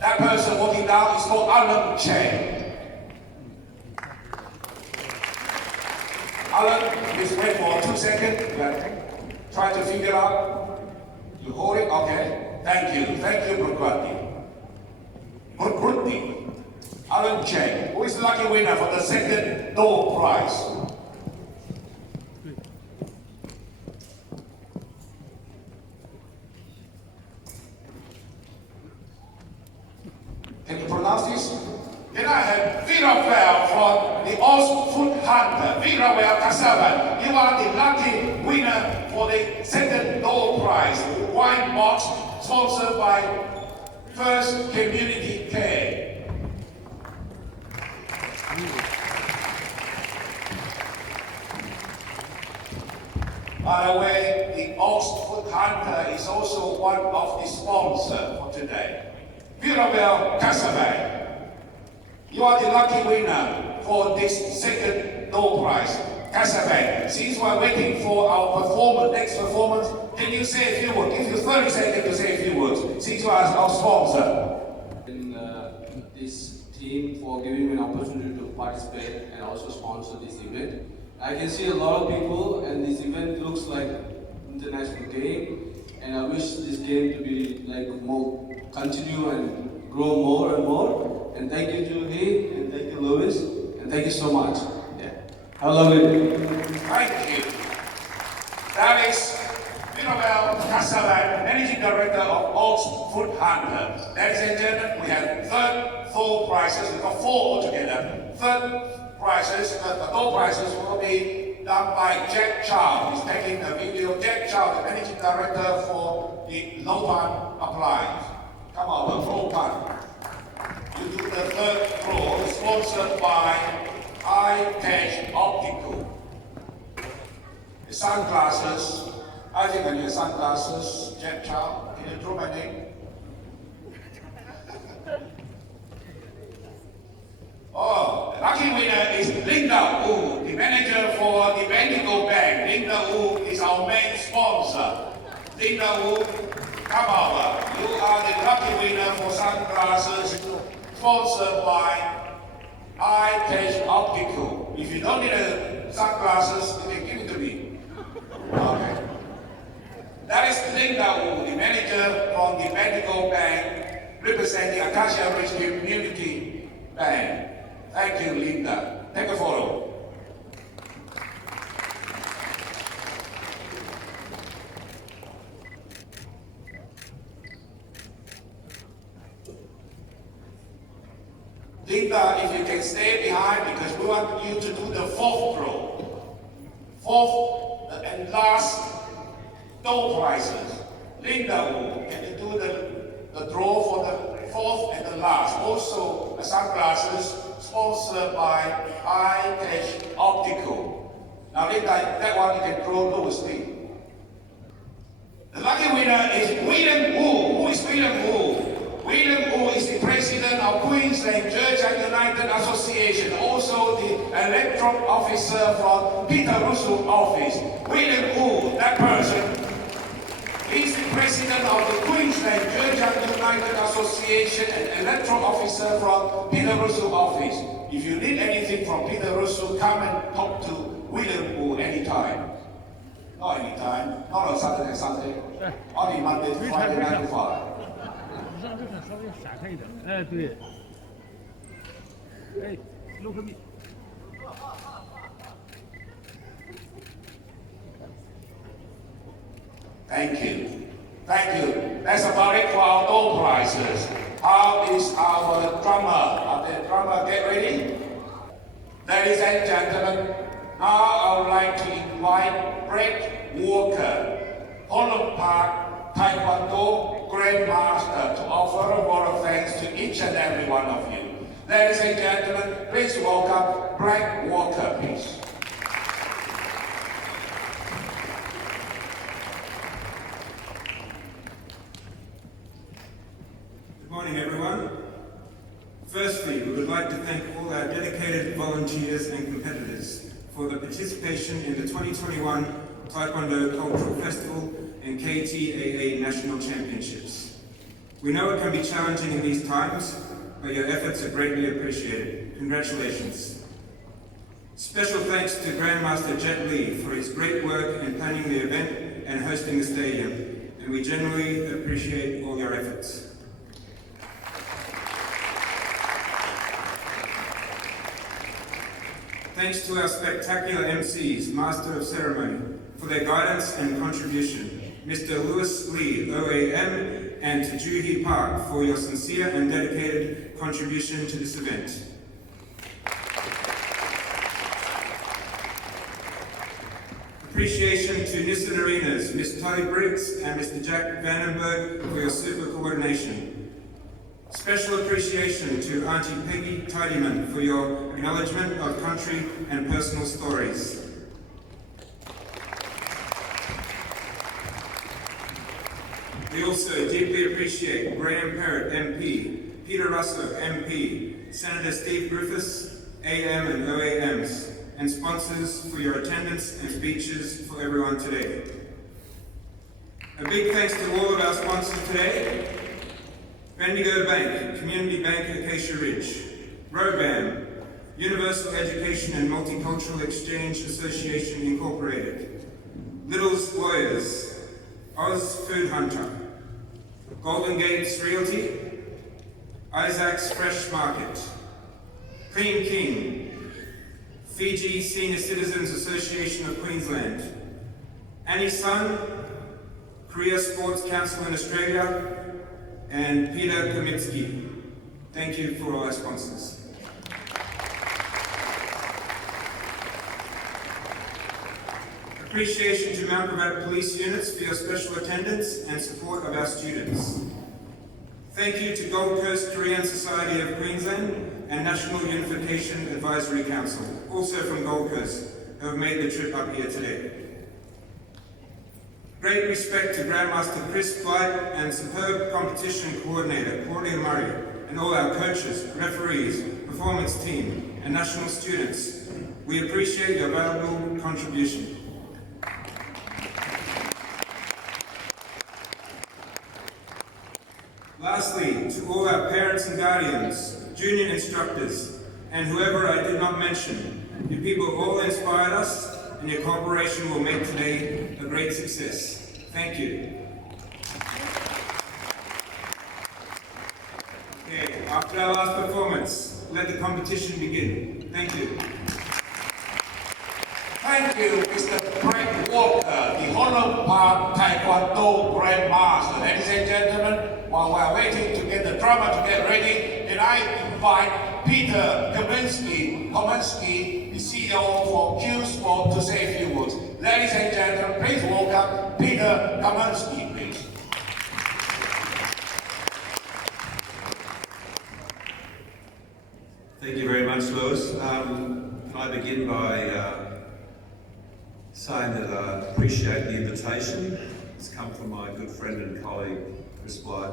that person walking down is called Alan Chang. Alan, please wait for 2 seconds. Try to figure out. You hold it? Okay. Thank you. Thank you, Prakati. Alan Chang, who is the lucky winner for the second door prize? Can you pronounce this? Then I have Viravel from the Oz Food Hunter. Viravel Kasavan, you are the lucky winner for the second door prize. Wine box sponsored by First Community Care. By the way, the Oxford Hunter is also one of the sponsors for today. Viravel Kasabay, you are the lucky winner for this second door prize. Kasabay, since we're waiting for our next performance, can you say a few words? Give you 30 seconds to say a few words, since you are our sponsor. In this team for giving me an opportunity to participate and also sponsor this event. I can see a lot of people, and this event looks like international game, and I wish this game to be like more continue and grow more and more. And thank you, Juhee, and thank you, Louis, and thank you so much. Yeah, have a lovely day. Thank you. That is Viravel Kasavan, Managing Director of Oxford Hunter. Ladies and gentlemen, we have four prizes. We've got 4 altogether. The door prizes will be done by Jack Chow. He's taking the video. Jack Chow, the Managing Director for the Lopan Appliance. Come on, Lopan. You do the third draw, sponsored by iCash Optical. The sunglasses. I think I need sunglasses. Jack Chow, can you draw my name? Oh, the lucky winner is Linda Wu, the manager for the Bendigo Bank. Linda Wu is our main sponsor. Linda Wu, come over. You are the lucky winner for sunglasses sponsored by iCash Optical. If you don't need sunglasses, you can give it to me. Okay. That is Linda Wu, the manager from the Bendigo Bank, representing Acacia Ridge Community Bank. Thank you, Linda. Take a photo. Linda, if you can stay behind because we want you to do the fourth draw. Fourth and last door prizes. Linda Woong, can you do the draw for the fourth and the last? Also, sunglasses sponsored by iTech Optical. Now Linda, that one you can draw Louis Lee. The lucky winner is William Woong. Who is William Woong? William Woong is the president of Queensland Church and United Association, also the electoral officer from Peter Russell's office. William Woong, that person, is the president of the Queensland Church and United Association and electoral officer from Peter Russell's office. If you need anything from Peter Russell, come and talk to William Woong anytime. Not anytime, not on Saturday and Sunday, only Monday to Friday, 9 to 5. 让这个稍微闪开一点，哎，对，哎，镂刻币。Thank you. Thank you. That's about it for our door prizes. How is our drummer? Are the drummer get ready? Ladies and gentlemen, now I would like to invite Brett Walker, Holland Park Taekwondo Grandmaster, to offer a word of thanks to each and every one of you. Ladies and gentlemen, please welcome Brett Walker, please. Good morning, everyone. Firstly, we would like to thank all our dedicated volunteers and competitors for the participation in the 2021 Taekwondo Cultural Festival and KTAA National Championships. We know it can be challenging in these times, but your efforts are greatly appreciated. Congratulations. Special thanks to Grandmaster Jet Li for his great work in planning the event and hosting the stadium, and we genuinely appreciate all your efforts. Thanks to our spectacular MCs, Master of Ceremony, for their guidance and contribution, Mr. Louis Lee, OAM, and to Juhee Park for your sincere and dedicated contribution to this event. Appreciation to Nissan Arenas, Ms. Tully Briggs and Mr. Jack Vandenberg for your super coordination. Special appreciation to Auntie Peggy Tidyman for your acknowledgement of country and personal stories. We also deeply appreciate Graham Parrott, MP, Peter Russo, MP, Senator Steve Griffiths, AM and OAMs, and sponsors for your attendance and speeches for everyone today. A big thanks to all of our sponsors today: Bendigo Bank, Community Bank Acacia Ridge, Robam, Universal Education and Multicultural Exchange Association Incorporated, Little's Lawyers, Oz Food Hunter, Golden Gates Realty, Isaac's Fresh Market, Cream King, Fiji Senior Citizens Association of Queensland, Annie Sun, Korea Sports Council in Australia, and Peter Kamitsky. Thank you for all our sponsors. Appreciation to Mount Gravatt Police Units for your special attendance and support of our students. Thank you to Gold Coast Korean Society of Queensland and National Unification Advisory Council, also from Gold Coast, who have made the trip up here today. Great respect to Grandmaster Chris Blight and superb competition coordinator Claudia Murray, and all our coaches, referees, performance team, and national students. We appreciate your valuable contribution. Lastly, to all our parents and guardians, junior instructors, and whoever I did not mention, you people all inspired us, and your cooperation will make today a great success. Thank you. Okay, after our last performance, let the competition begin. Thank you. Thank you, Mr. Brett Walker, the Holland Park Taekwondo Grandmaster. Ladies and gentlemen, while we're waiting to get the drummer to get ready, can I invite Peter Kaminsky, the CEO for Q Sport, to say a few words. Ladies and gentlemen, please welcome Peter Kaminsky, please. Thank you very much, Lewis. Can I begin by saying that I appreciate the invitation. It's come from my good friend and colleague, Chris Blight.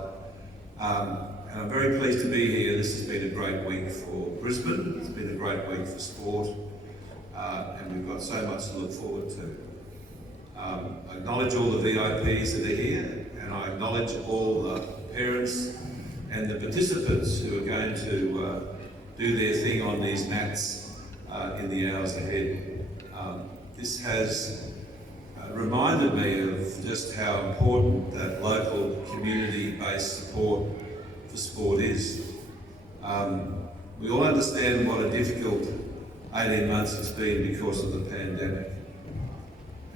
And I'm very pleased to be here. This has been a great week for Brisbane. It's been a great week for sport. And we've got so much to look forward to. I acknowledge all the VIPs that are here, and I acknowledge all the parents and the participants who are going to do their thing on these mats in the hours ahead. This has reminded me of just how important that local community-based support for sport is. We all understand what a difficult 18 months it's been because of the pandemic.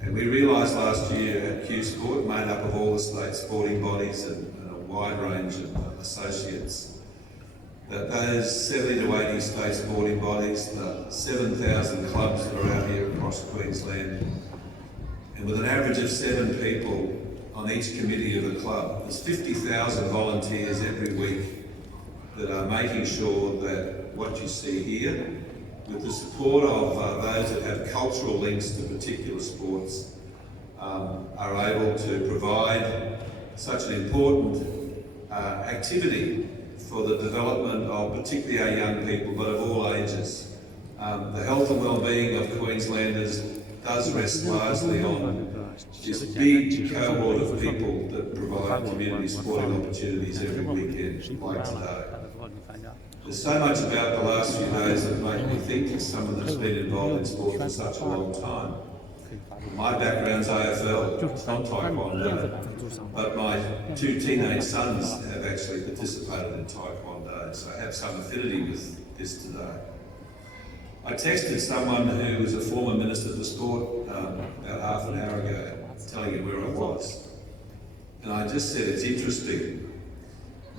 And we realised last year at Q Sport, made up of all the state sporting bodies and a wide range of associates, that those 70 to 80 state sporting bodies, the 7,000 clubs that are out here across Queensland, and with an average of 7 people on each committee of the club, there's 50,000 volunteers every week that are making sure that what you see here, with the support of those that have cultural links to particular sports, are able to provide such an important activity for the development of particularly our young people, but of all ages. The health and well-being of Queenslanders does rest largely on this big cohort of people that provide community sporting opportunities every weekend, like today. There's so much about the last few days that make me think, as someone that's been involved in sport for such a long time. My background's AFL, it's not Taekwondo, but my 2 teenage sons have actually participated in Taekwondo, so I have some affinity with this today. I texted someone who was a former Minister for Sport about half an hour ago, telling him where I was. And I just said, it's interesting,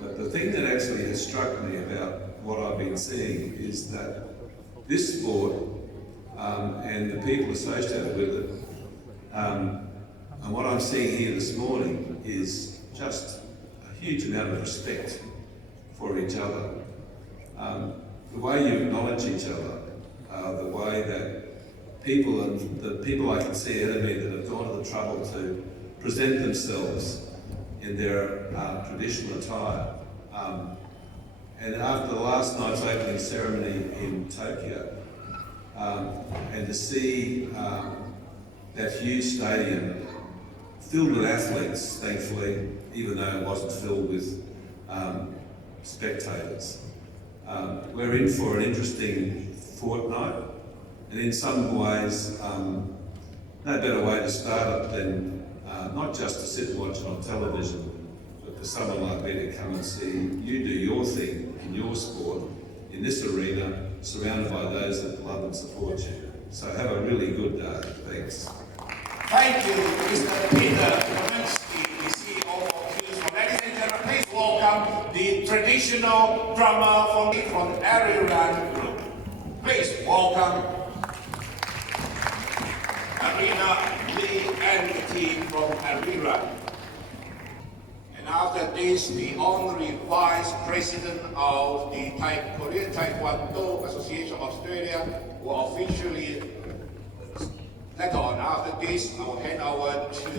but the thing that actually has struck me about what I've been seeing is that this sport and the people associated with it, and what I'm seeing here this morning is just a huge amount of respect for each other. The way you acknowledge each other, the way that people, and the people I can see ahead of me that have gone to the trouble to present themselves in their traditional attire. And after the last night's opening ceremony in Tokyo, and to see that huge stadium filled with athletes, thankfully, even though it wasn't filled with spectators. We're in for an interesting fortnight, and in some ways, no better way to start it than not just to sit and watch it on television, but for someone like me to come and see you do your thing in your sport, in this arena, surrounded by those that love and support you. So have a really good day. Thanks. Thank you, Mr. Peter Kaminsky, the CEO of Q Sport. Ladies and gentlemen, please welcome the traditional drummer from Ariran Group. Please welcome Arena Lee and the team from Ariran. And after this, the Honorary Vice President of the Korean Taekwondo Association of Australia will officially, later on after this, I will hand over to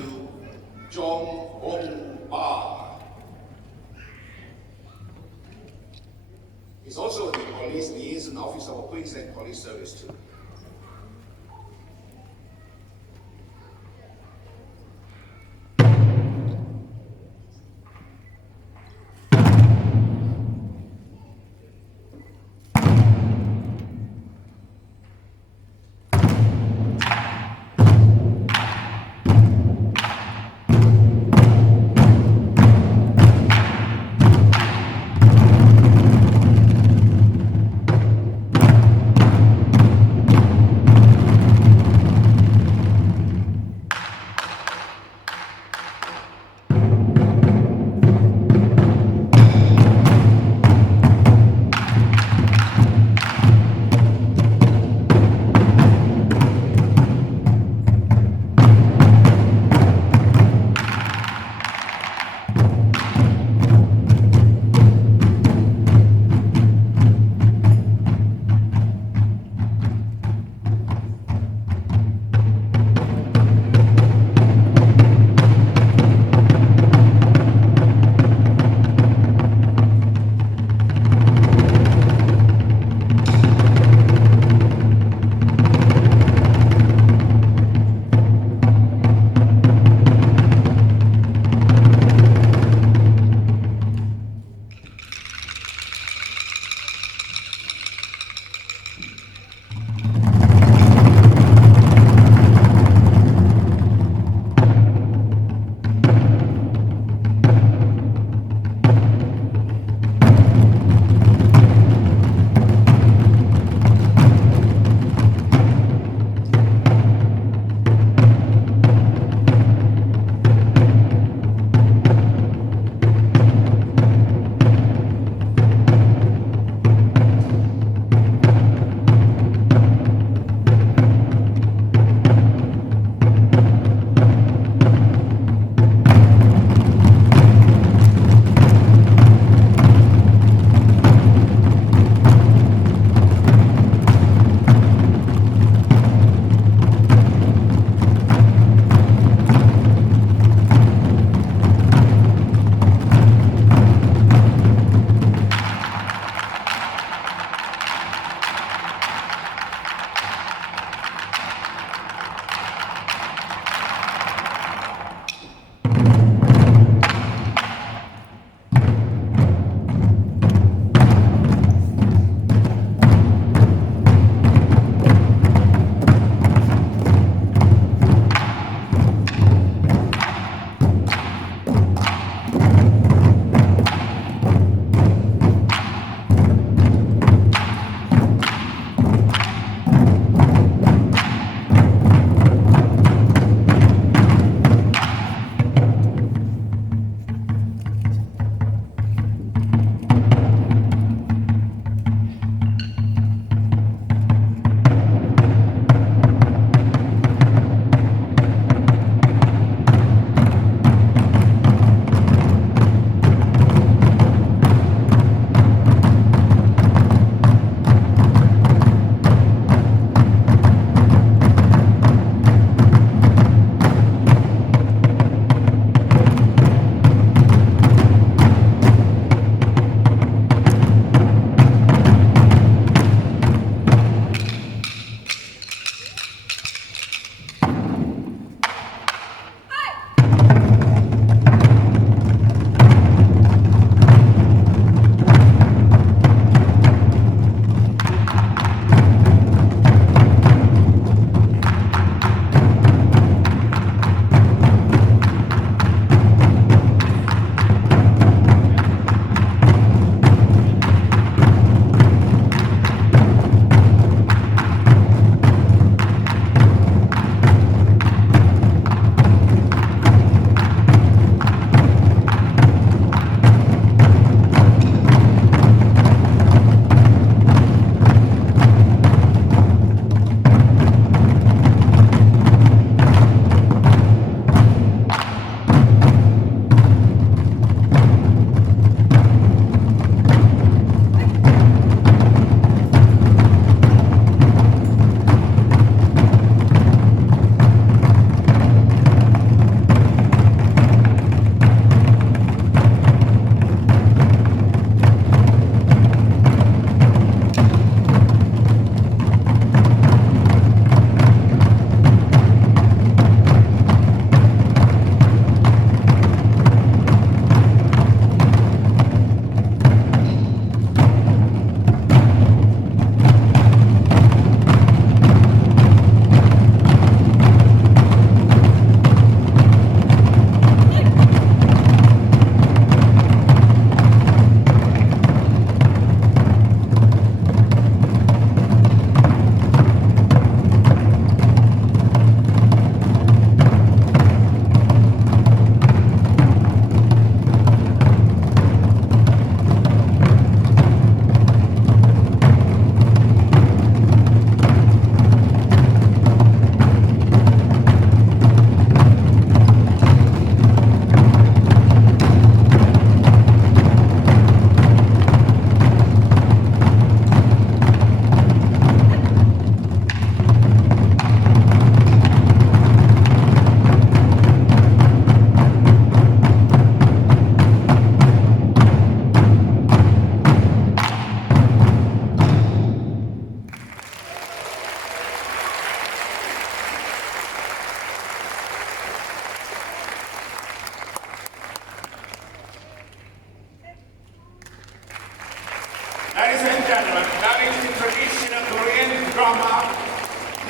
Woong. He's also the police liaison officer of Queensland Police Service too.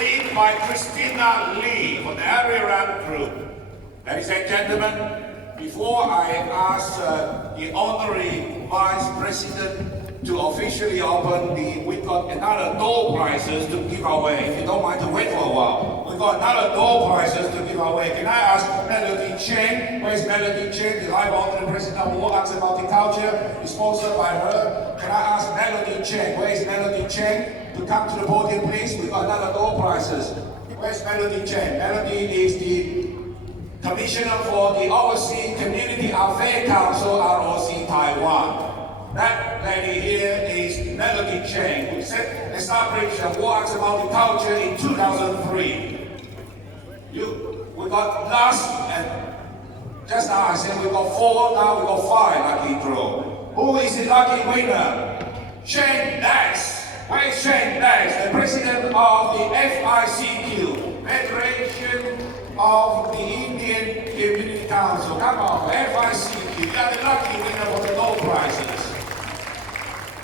lead by Christina Lee for the area run group. Ladies and gentlemen, before I ask the Honorary Vice President to officially open we've got another door prizes to give away. If you don't mind to wait for a while. We've got another door prizes to give away. Can I ask Melody Chen? Where's Melody Chen? The Live Honorary President of Woong Arts and Multicultural is sponsored by her. Can I ask Melody Chen? Where's Melody Chen? To come to the podium, please. We've got another door prizes. Where's Melody Chen? Melody is the Commissioner for the Overseas Community Affairs Council, ROC Taiwan. That lady here is Melody Chen, who established Woong Arts and Multicultural in 2003. We got last, and just now I said we got 4, now we got 5 lucky draw. Who is the lucky winner? Shane Dax. Where is Shane Dax, the president of the FICQ, Federation of the Indian Community Council. Come on, FICQ, you are the lucky winner for the gold prizes.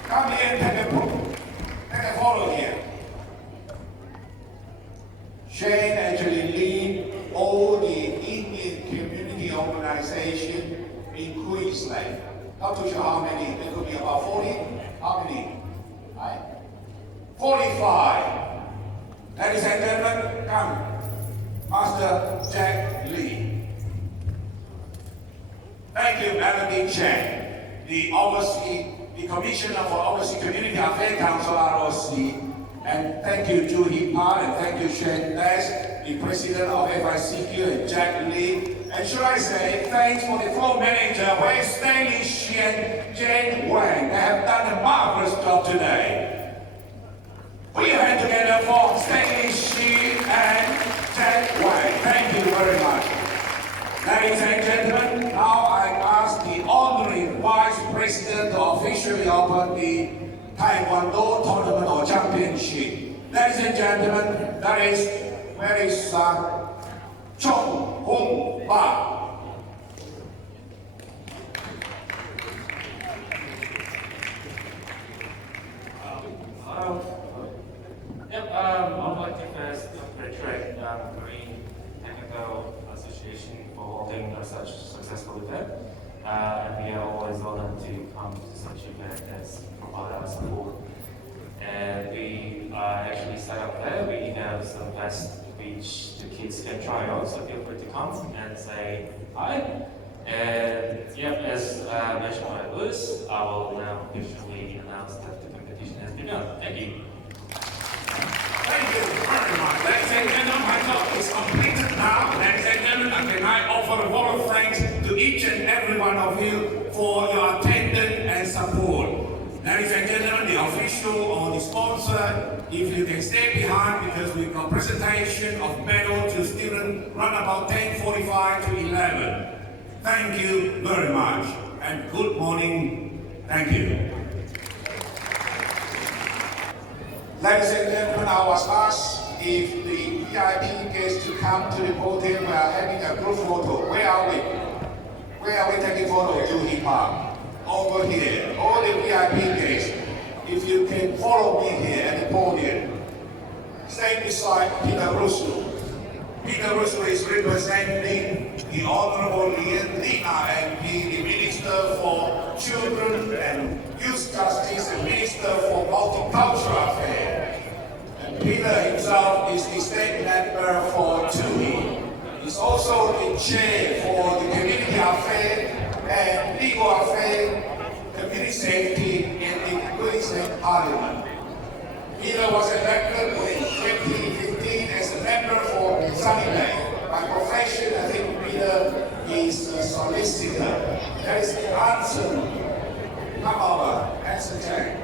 Come here and take a photo here. Shane actually leads all the Indian community organization in Queensland. Not too sure how many, there could be about 40. How many? Right? 45. Ladies and gentlemen, come. Master Jack Lee. Thank you, Melody Chen, the Commissioner for Overseas Community Affairs Council, ROC, and thank you, Juhee, and thank you, Shane Dash, the President of FICQ, and Jack Lee. And should I say, thanks for the floor manager, Wei Stanley Xian, Jen Wang. They have done a marvelous job today. Put your hand together for Stanley Xian and Jack Wang. Thank you very much. Ladies and gentlemen, now I ask the Honorary Vice President to officially open the Taekwondo tournament or championship. Ladies and gentlemen, where is Chong Hong Ba? I'd like to first congratulate Marine Technical Association for holding such a successful event. And we are always honored to come to such an event as provide our support. And we actually set up there, we have some tests which the kids can try out, so feel free to come and say hi. And as mentioned by Lewis, I will now officially announce that the competition has begun. Thank you. Thank you very much. Ladies and gentlemen, my talk is completed now. Ladies and gentlemen, can I offer a vote of thanks to each and every one of you for your attendance and support. Ladies and gentlemen, the official or the sponsor, if you can stay behind because we've got presentation of medal to students run about 10:45 to 11. Thank you very much and good morning. Thank you. Ladies and gentlemen, I was asked if the VIP guests to come to the podium. We are having a group photo. Where are we? Where are we taking photo? Juhee Park. Over here. All the VIP guests. If you can follow me here at the podium. Stay beside Peter Russo. Peter Russo is representing the Honorable Lina MP, the Minister for Children and Youth Justice and Minister for Multicultural Affairs. And Peter himself is the State Member for Juhee. He's also the Chair for the Community Affairs and Legal Affairs, Community Safety in the Queensland Parliament. Peter was elected in 2015 as a member for Sunnybank. By profession, I think Peter is a solicitor. That is the answer. Come over, answer Jack.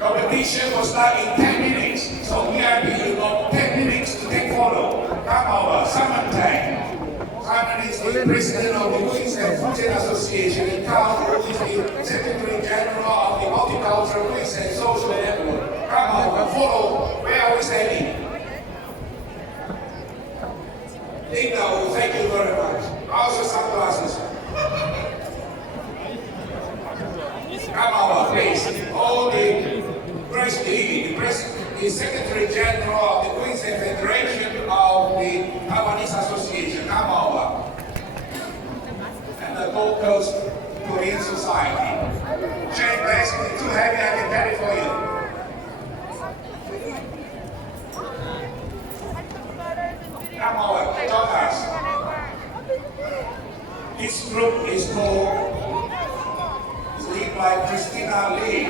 Competition will start in 10 minutes. So VIP, you got 10 minutes to take photo. Come over, Simon Tang. Simon is the president of the Queensland Food Association and Kang, who is the Secretary General of the Multicultural Queensland Social Network. Come over, follow. Where are we standing? Dino, thank you very much. Also sunglasses. Come over, please. All the Joyce Juhee, the Secretary General of the Queensland Federation of the Taiwanese Association. Come over. And the Gold Coast Korean Society. Shane, that's too heavy, I can carry for you. Come over, join us. This group is led by Christina Lee,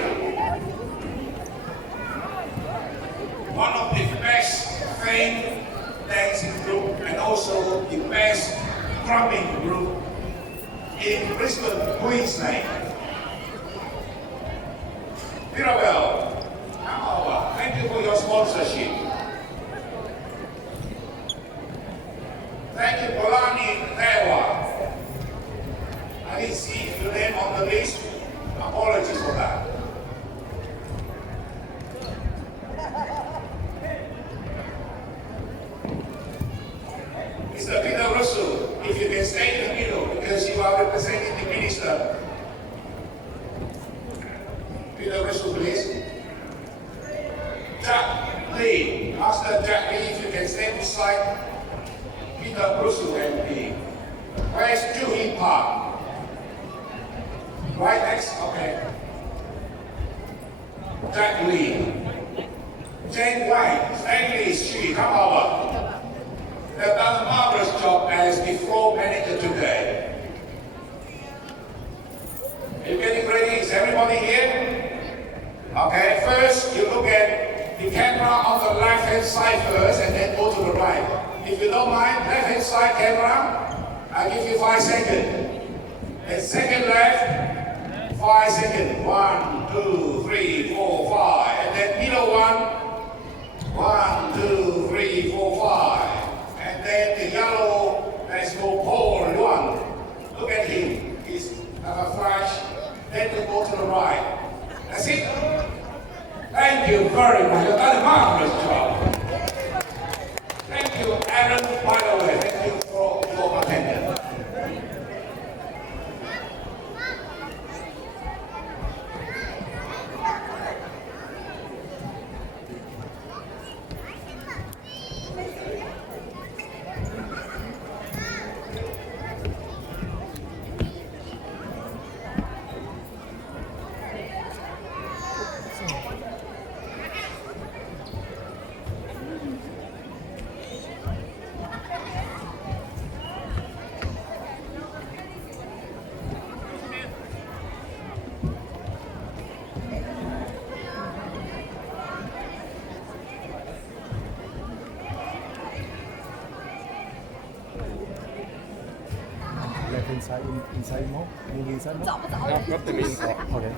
one of the best trained dancing group and also the best drumming group in Brisbane, Queensland. Mirabel, come over. Thank you for your sponsorship. Thank you, Polani Dewa. I didn't see your name on the list. Apologies for that. Mr. Peter Russell, if you can stay in the middle because you are representing the minister. Peter Russell, please. Jack Lee, Master Jack Lee, if you can stay beside Peter Russell MP. Where's Juhee Park? Right next? Okay. Jack Lee. Jane White, Stanley Street, come over. They've done a marvelous job as the floor manager today. Are you getting ready? Is everybody here? Okay, first you look at the camera on the left-hand side first and then go to the right. If you don't mind, left-hand side camera, I'll give you 5 seconds. And second left, 5 seconds. 1, 2, 3, 4, 5. And then middle one, 1, 2, 3, 4, 5. And then the yellow, let's go Paul Luan. Look at him. He's have a flash. Then you go to the right. That's it. Thank you very much. You've done a marvelous job. Thank you, Aaron, by the way. Thank you for your attendance. inside more? Moving inside more? No, got the main. Okay.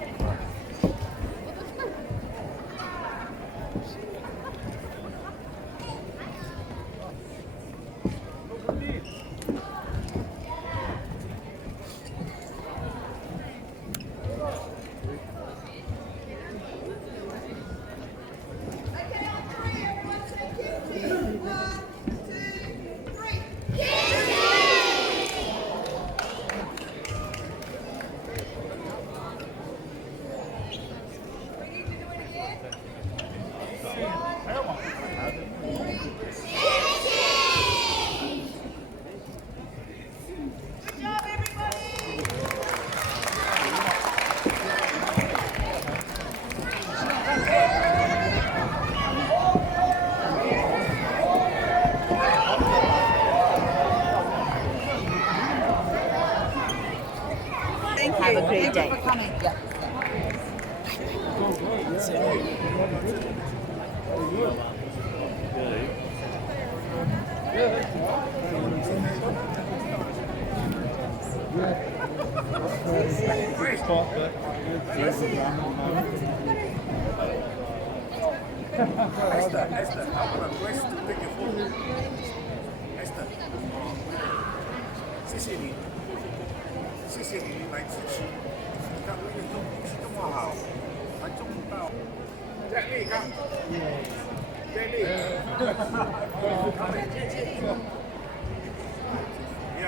Have a great day. Yeah. Esther, I want to request to take your photo. Esther. 谢谢你，谢谢你来支持。你看运动这么好，还中到。佳丽，看。佳丽。呀。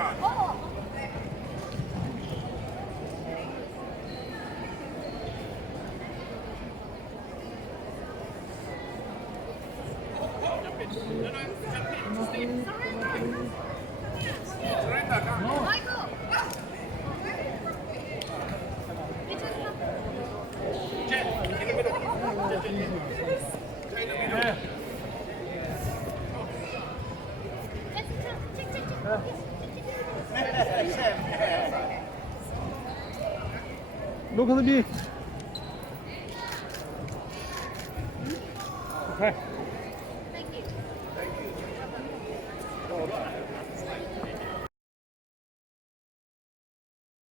Look at the view. Okay. Thank you.